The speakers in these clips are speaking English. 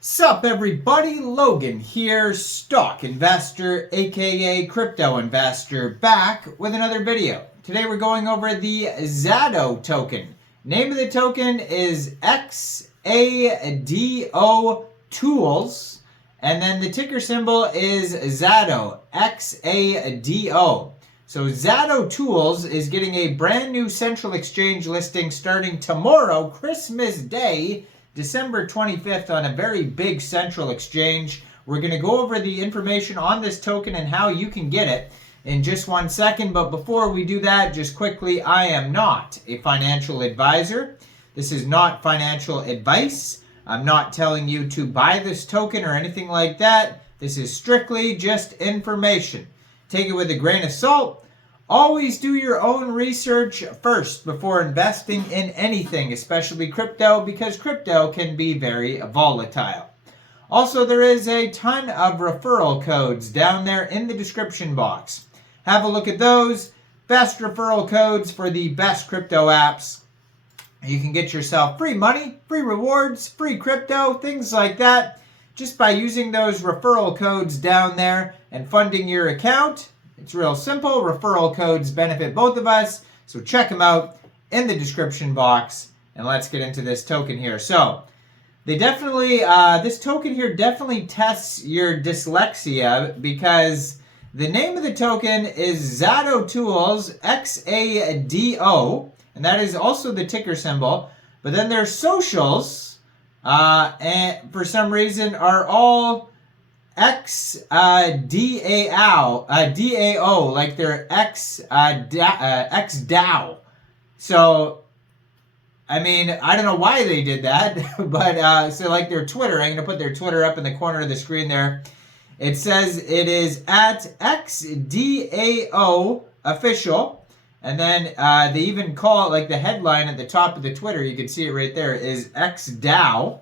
Sup everybody, Logan here, stock investor aka crypto investor, back with another video. Today we're going over the Xado token. Name of the token is Xadotools, and then the ticker symbol is Xado, Xado. So Xadotools is getting a brand new central exchange listing starting tomorrow, Christmas Day, December 25th, on a very big central exchange. We're going to go over the information on this token and how you can get it in just 1 second. But before we do that, just quickly, I am not a financial advisor. This is not financial advice. I'm not telling you to buy this token or anything like that. This is strictly just information. Take it with a grain of salt. Always do your own research first before investing in anything, especially crypto, because crypto can be very volatile. Also, there is a ton of referral codes down there in the description box. Have a look at those. Best referral codes for the best crypto apps. You can get yourself free money, free rewards, free crypto, things like that, just by using those referral codes down there and funding your account. It's real simple. Referral codes benefit both of us, so check them out in the description box. And let's get into this token here. So they definitely, this token here definitely tests your dyslexia, because the name of the token is Xadotools, Xado, and that is also the ticker symbol. But then their socials, and for some reason, are all Xdao, like they're Xdao. So, I mean, I don't know why they did that, but so like their Twitter, I'm going to put their Twitter up in the corner of the screen there. It says it is at Xdao official, and then they even call it, like the headline at the top of the Twitter, you can see it right there, is Xdao.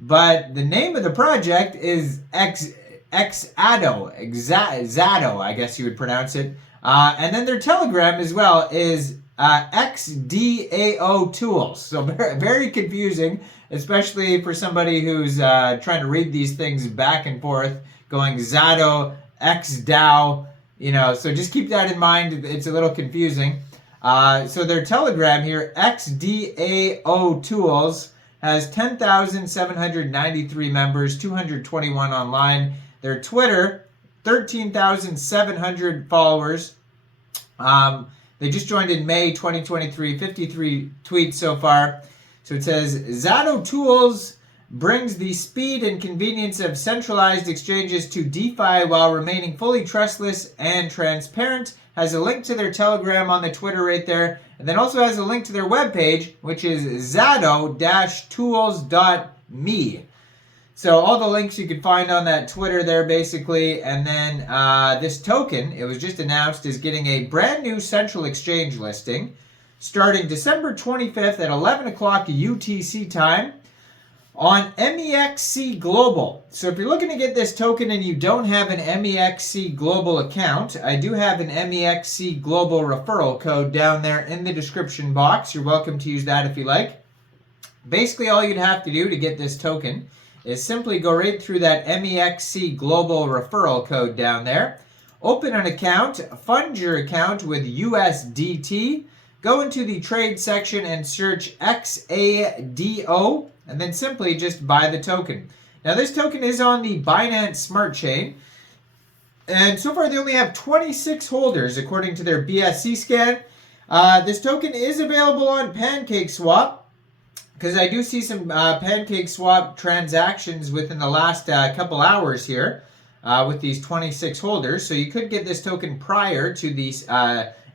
But the name of the project is Xado, I guess you would pronounce it. And then their Telegram as well is Xdaotools. So very confusing, especially for somebody who's trying to read these things back and forth, going Xado, Xdao, so just keep that in mind. It's a little confusing. So their Telegram here, Xdaotools, has 10,793 members, 221 online. Their Twitter, 13,700 followers. They just joined in May 2023, 53 tweets so far. So it says, Xadotools brings the speed and convenience of centralized exchanges to DeFi while remaining fully trustless and transparent. Has a link to their Telegram on the Twitter right there. And then also has a link to their webpage, which is Xado-tools.me. So all the links you can find on that Twitter there, basically. And then this token, it was just announced, is getting a brand new central exchange listing starting December 25th at 11 o'clock UTC time on Mexc Global. So if you're looking to get this token and you don't have an Mexc Global account, I do have an Mexc Global referral code down there in the description box. You're welcome to use that if you like. Basically, all you'd have to do to get this token is simply go right through that Mexc Global referral code down there, open an account, fund your account with USDT, go into the trade section and search Xado, and then simply just buy the token. Now this token is on the Binance Smart Chain, and so far they only have 26 holders according to their BSC scan. This token is available on PancakeSwap, because I do see some PancakeSwap transactions within the last couple hours here with these 26 holders. So you could get this token prior to these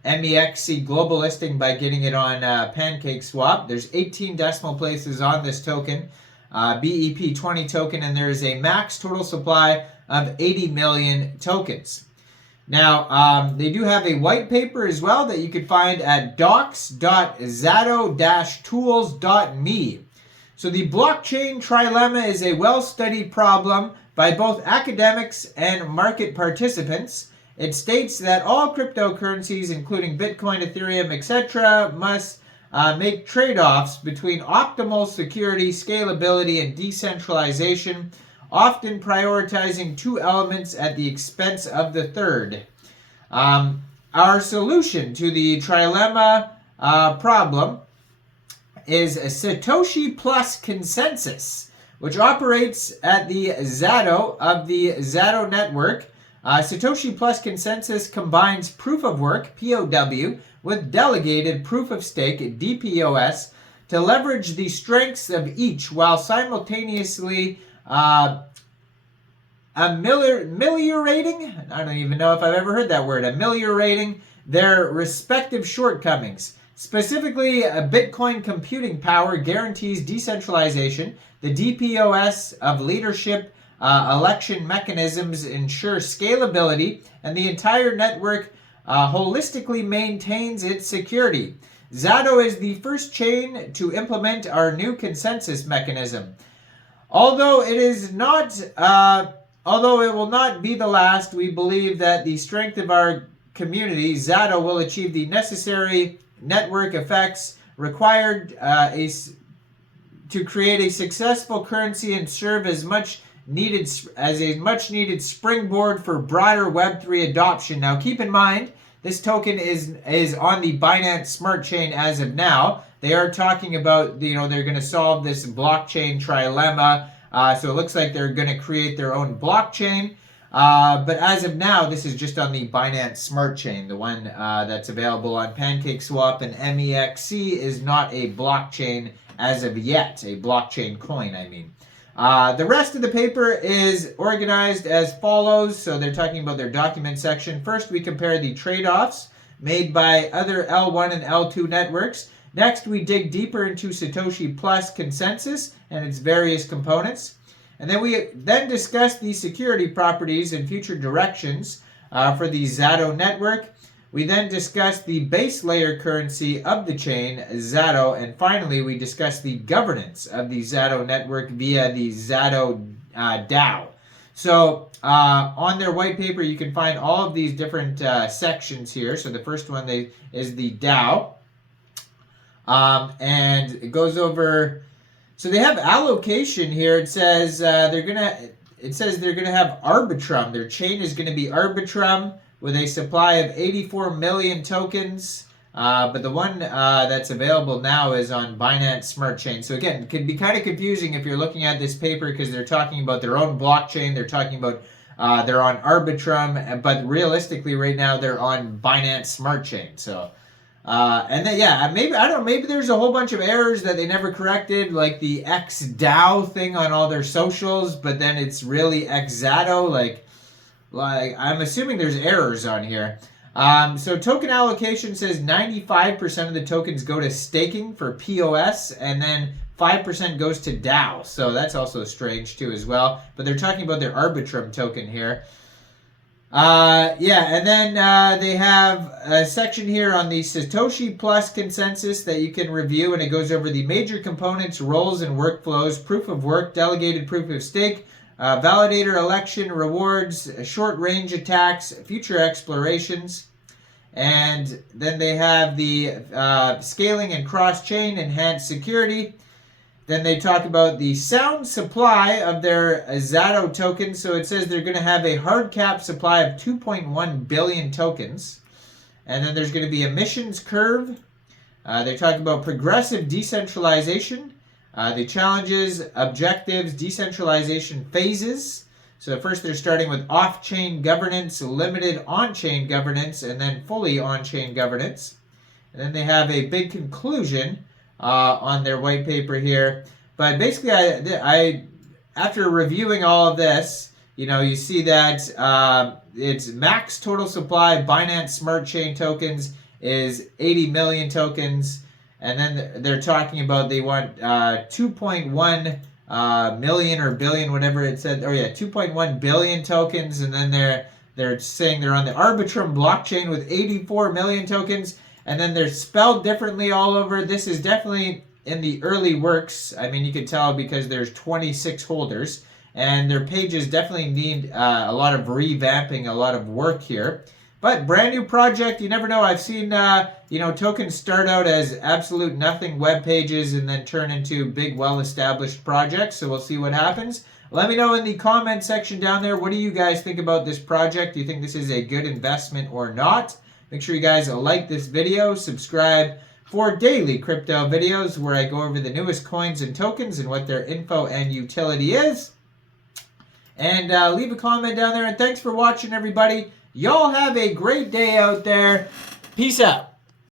Mexc Global listing by getting it on PancakeSwap. There's 18 decimal places on this token, BEP20 token, and there is a max total supply of 80 million tokens. Now, they do have a white paper as well that you could find at docs.xado-tools.me. So the Blockchain Trilemma is a well-studied problem by both academics and market participants. It states that all cryptocurrencies, including Bitcoin, Ethereum, etc., must make trade-offs between optimal security, scalability, and decentralization, often prioritizing two elements at the expense of the third. Our solution to the trilemma problem is a Satoshi plus consensus, which operates at the Xado of the Xado network. Satoshi plus consensus combines proof of work, POW, with delegated proof of stake, DPoS, to leverage the strengths of each while simultaneously ameliorating, I don't even know if I've ever heard that word, ameliorating their respective shortcomings. Specifically, Bitcoin computing power guarantees decentralization. The DPoS of leadership election mechanisms ensure scalability, and the entire network holistically maintains its security. Xado is the first chain to implement our new consensus mechanism. Although it will not be the last, we believe that the strength of our community, Xado, will achieve the necessary network effects required to create a successful currency and serve as a much needed springboard for broader Web3 adoption. Now, keep in mind, this token is on the Binance Smart Chain as of now. They are talking about, they're going to solve this blockchain trilemma. So it looks like they're going to create their own blockchain. But as of now, this is just on the Binance Smart Chain. The one that's available on PancakeSwap and Mexc is not a blockchain as of yet, a blockchain coin, I mean. The rest of the paper is organized as follows. So they're talking about their document section. First, we compare the trade-offs made by other L1 and L2 networks. Next, we dig deeper into Satoshi Plus consensus and its various components. And then we discuss the security properties and future directions for the Xado network. We then discuss the base layer currency of the chain, Xado. And finally, we discuss the governance of the Xado network via the Xado DAO. So on their white paper, you can find all of these different sections here. So the first one is the DAO. And it goes over... So they have allocation here. It says they're gonna have Arbitrum. Their chain is gonna be Arbitrum with a supply of 84 million tokens. But the one that's available now is on Binance Smart Chain. So again, it can be kind of confusing if you're looking at this paper because they're talking about their own blockchain. They're talking about they're on Arbitrum, but realistically right now they're on Binance Smart Chain. So. And then, maybe there's a whole bunch of errors that they never corrected, like the Xdao thing on all their socials, but then it's really Xado, like I'm assuming there's errors on here. So token allocation says 95% of the tokens go to staking for POS, and then 5% goes to DAO, so that's also strange too as well, but they're talking about their Arbitrum token here. And then they have a section here on the Satoshi Plus consensus that you can review, and it goes over the major components, roles, and workflows, proof of work, delegated proof of stake, validator election, rewards, short-range attacks, future explorations, and then they have the scaling and cross-chain, enhanced security. Then they talk about the sound supply of their Xado tokens. So it says they're going to have a hard cap supply of 2.1 billion tokens. And then there's going to be emissions curve. They talk about progressive decentralization, the challenges, objectives, decentralization phases. So first they're starting with off-chain governance, limited on-chain governance, and then fully on-chain governance. And then they have a big conclusion on their white paper here. But basically, I after reviewing all of this, you see that its max total supply Binance Smart Chain tokens is 80 million tokens. And then they're talking about they want 2.1 million or billion, whatever it said. 2.1 billion tokens. And then they're saying they're on the Arbitrum blockchain with 84 million tokens. And then they're spelled differently all over. This is definitely in the early works. I mean, you can tell because there's 26 holders. And their pages definitely need a lot of revamping, a lot of work here. But brand new project, you never know. I've seen, tokens start out as absolute nothing web pages and then turn into big, well-established projects. So we'll see what happens. Let me know in the comment section down there, what do you guys think about this project? Do you think this is a good investment or not? Make sure you guys like this video, subscribe for daily crypto videos where I go over the newest coins and tokens and what their info and utility is. And leave a comment down there. And thanks for watching, everybody. Y'all have a great day out there. Peace out.